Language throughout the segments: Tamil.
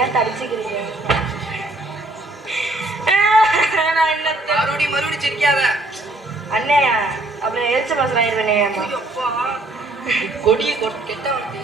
ஏன் அடிச்சுக்கிறீங்க? நான் என்ன மறுபடியும் மறுபடியும் சிரிக்காத. அண்ணே அப்புறம் எரிச்ச மாசம் ஆயிடுவேனே. கொடிய கெட்ட வார்த்தை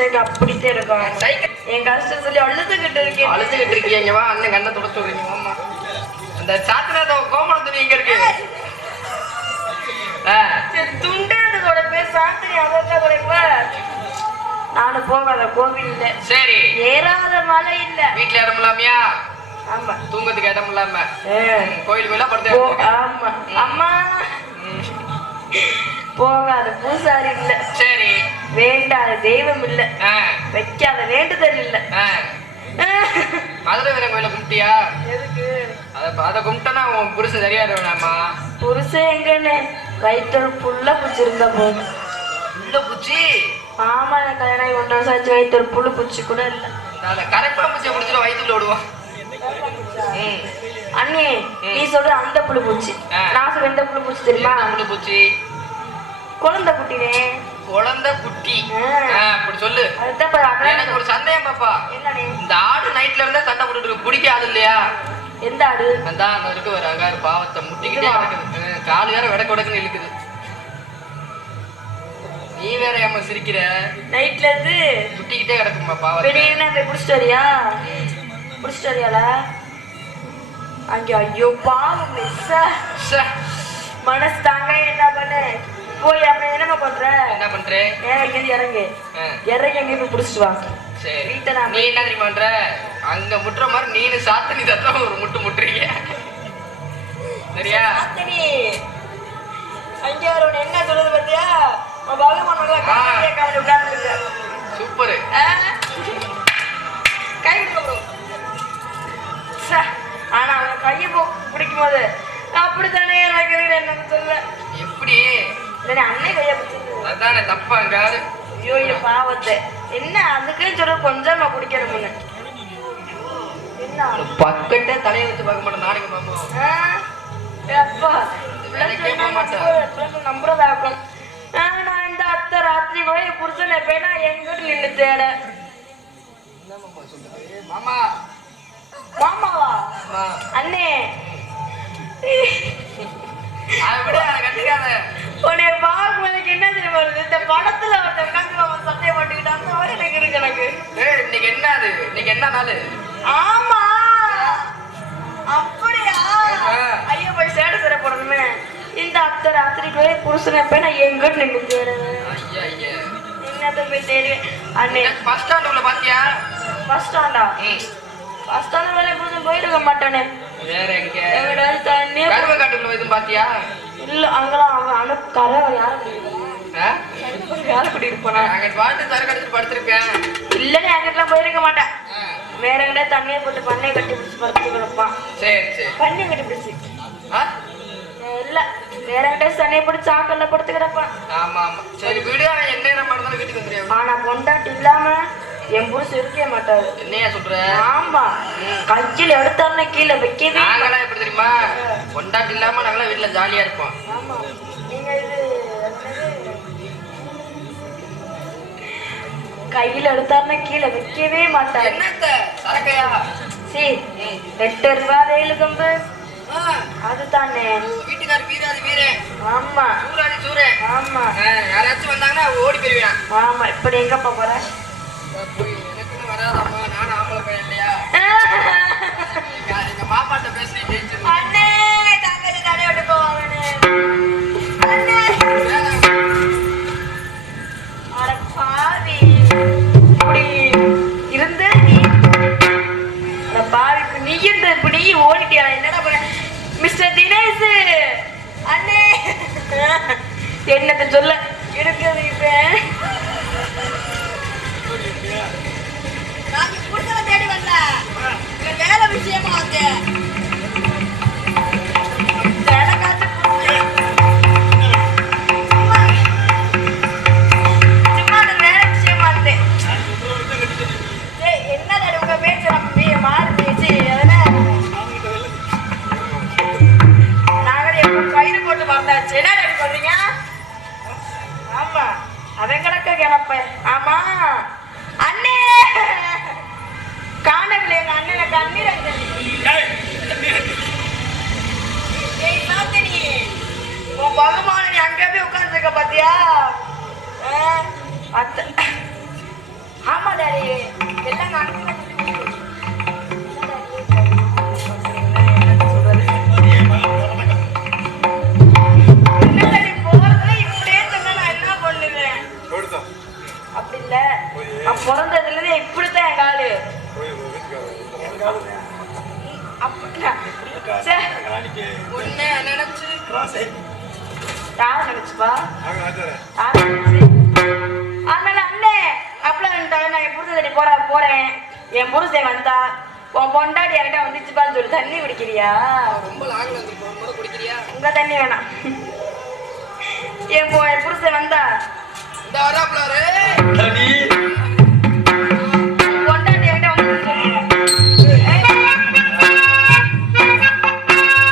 கட்டேஸ்ட் அப்படித்தான் இருக்கும் என் கஷ்டம் சொல்லி அழுதுகிட்டு இருக்கேன். அழுதுகிட்டு இருக்கீங்க. இங்க வா அண்ணன் கண்ணை தொடச்சு விடுறீங்க ஆமா அந்த சாத்திரத்தோ கோமண துணி எங்க இருக்கு? ஆ, சரி, துண்டு அதோட பேர் சாத்திரி அதான் குறைப்ப நானும் போகாத கோவில் இல்ல. சரி. ஏறாத மலை இல்ல. வீட்டுல இடம் இல்லாமையா? ஆமா. தூங்கத்துக்கு இடம் இல்லாம. கோயில் கோயிலா படுத்து. ஆமா. அம்மா. போகாத பூசாரி இல்ல. சரி. வேண்டாத தெய்வம் இல்ல. வைக்காத வேண்டுதல் இல்ல. மதுரை வீரன் கோயில கும்பிட்டியா? எதுக்கு? அதை கும்பிட்டனா உன் புருஷன் சரியா வேணாமா புருஷன் எங்கன்னு? வயிற்று புல்ல பிடிச்சிருந்தா போதும் உள்ள பூச்சி ஆமா எனக்கு கல்யாணம் ஒன்றரை ஆச்சு வயிற்று புழு பூச்சி கூட இல்ல. கரைப்பா பூச்சியை பிடிச்சிட்டு வயிற்றுல விடுவோம் அண்ணே நீ சொல்ற அந்த புழு பூச்சி. நான் சொல்ற இந்த புழு பூச்சி தெரியுமா? புழு பூச்சி குழந்தை குட்டினே. குழந்தை குட்டி. அப்படி சொல்லு. எனக்கு ஒரு சந்தேகம் பாப்பா. இந்த ஆடு நைட்ல இருந்தே சண்டை போட்டுட்டு இருக்கு பிடிக்காது இல்லையா? எந்த ஆடு? அந்த அந்த இருக்கு ஒரு அங்காரு பாவத்தை முட்டிக்கிட்டே? கிடக்குது. காலு வேற விடக்கு விடக்குன்னு இழுக்குது. நீ வேற ஏமா சிரிக்கிற? நைட்ல இருந்து முட்டிக்கிட்டே கிடக்குமா பாவத்தை. வெளியே போய் பிடிச்சிட்டு வரியா? பிடிச்சிட்டு வரியால அங்க ஐயோ பாவம் மிஸ் மனசு தாங்க என்ன பண்ணு போய் அப்புறம் என்னம்மா பண்ற? என்ன பண்றேன் ஏன் இங்கேருந்து இறங்கு. ஆ, இறங்கி அங்கேயும் போய் பிடிச்சிட்டு வா. சரி. வீட்டை நான் நீ என்ன தெரியுமா பண்ற? அங்க முட்டுற மாதிரி நீனு சாத்து நீ தட்டுற ஒரு முட்டு முட்டுறீங்க. சரியா? அங்க ஒரு என்ன சொல்லுது உட்கார்ந்துருக்க. சூப்பரு. கை ஆனா அவன் கையை பிடிக்கும் போது அப்படித்தானே எனக்கு பிடிச்சிருக்கு அதானே தப்பா அங்காரு ஐயோ இது பாவத்தை. என்ன அதுக்குன்னு சொல்ல கொஞ்சம் குடிக்கணும்னு என்ன? பக்கத்தே தலையை வச்சு பார்க்க மாட்டேன் நாளைக்கு? ஏய் அப்பா, நம்புறதாக்கும். நான் இந்த அத்தை ராத்திரி கூட என் புருஷனை போய் நான் எங்கிட்டு நின்னு தேட. மாமா. மாமாவா? என்ன நாள்? ஆமா. அப்படியா. ஐயோ போய் சேட சேர போடணுமே. இந்த அத்தை ராத்திரி கூட என் புருஷனை போய் நான் தேடுவேன் ஐயா ஐயா என்னத்த போய் தேடுவேன் அண்ணே. பஸ் ஸ்டாண்டுக்குள்ள பாத்தியா? பஸ் ஸ்டாண்டா பஸ் ஸ்டாண்ட் வேலை புரிஞ்சு போயிருக்க மாட்டானே. வேற எங்க? எங்கடாவது எதுவும் பாத்தியா? இல்ல அங்கெல்லாம் அவன் அனு கரை யாரும்? யாரை கூட்டிட்டு போனா? அங்க பாட்டு சரக்கு அடிச்சுட்டு படுத்திருப்பேன் வேற எங்கடா தண்ணியை போட்டு பண்ணையை கட்டி பிடிச்சி கிடப்பான் சரி சரி. பண்ணையை கட்டி பிடிச்சி? இல்ல. வேற எங்கடா தண்ணியை போட்டு சாக்கல்ல படுத்து கிடப்பான் ஆமா ஆமா. சரி விடு. அவன் என்ன நேரம் இருந்தாலும் வீட்டுக்கு வந்துடுறேன் ஆனா பொண்டாட்டி இல்லாம என் புருஷன் இருக்கவே மாட்டாரு. என்னையா சொல்ற? ஆமா. கையில் எடுத்தாருன்னா கீழே வைக்கவே. நாங்களாம் எப்படி தெரியுமா? கொண்டாட்டி இல்லாம நாங்களாம் வீட்டுல ஜாலியா இருப்போம். ஆமா. நீங்க இது? கையில எடுத்தாருன்னா கீழே வைக்கவே மாட்டாரு. என்னத்த? சரக்கையா சி எட்டு ரூபாய் வெயிலு கம்பு. அதுதானே. வீட்டுக்கார வீராதி வீரன் ஆமா. சூராதி சூரன் ஆமா. யாராச்சும் வந்தாங்கன்னா ஓடி போயிருவேன் ஆமா இப்படி எங்கப்பா போற? எனக்குன்னு வராதாம்மா. நானும் ஆம்பளை பையன் இல்லையா? எங்க- மாமாட்ட பேசி ஜெயிச்சு என்னத்த சொல்ல. இருக்கிறது இப்ப. இங்க புருஷனை தேடி வரல இங்க வேலை விஷயமா வந்தேன் கிளப்ப ஆமா. அண்ணே. காணவில்லை எங்க அண்ணனை கண்ணீர் உன் பகமான நீ அங்கே போய் உட்காந்துருக்க பாத்தியா? அத்த. ஆமா டாடி. எல்லாம் என் புருஷன் தேடி போற போறேன். என் புருஷன் வந்தா உன் பொண்டாட்டி என்கிட்ட வந்துச்சுப்பான்னு சொல்லி தண்ணி குடிக்கிறியா? ரொம்ப லாங்ல இருந்து போகும்போது குடிக்கிறியா? உங்க தண்ணி வேணாம். என் பொ- என் புருஷன் வந்தா. இந்த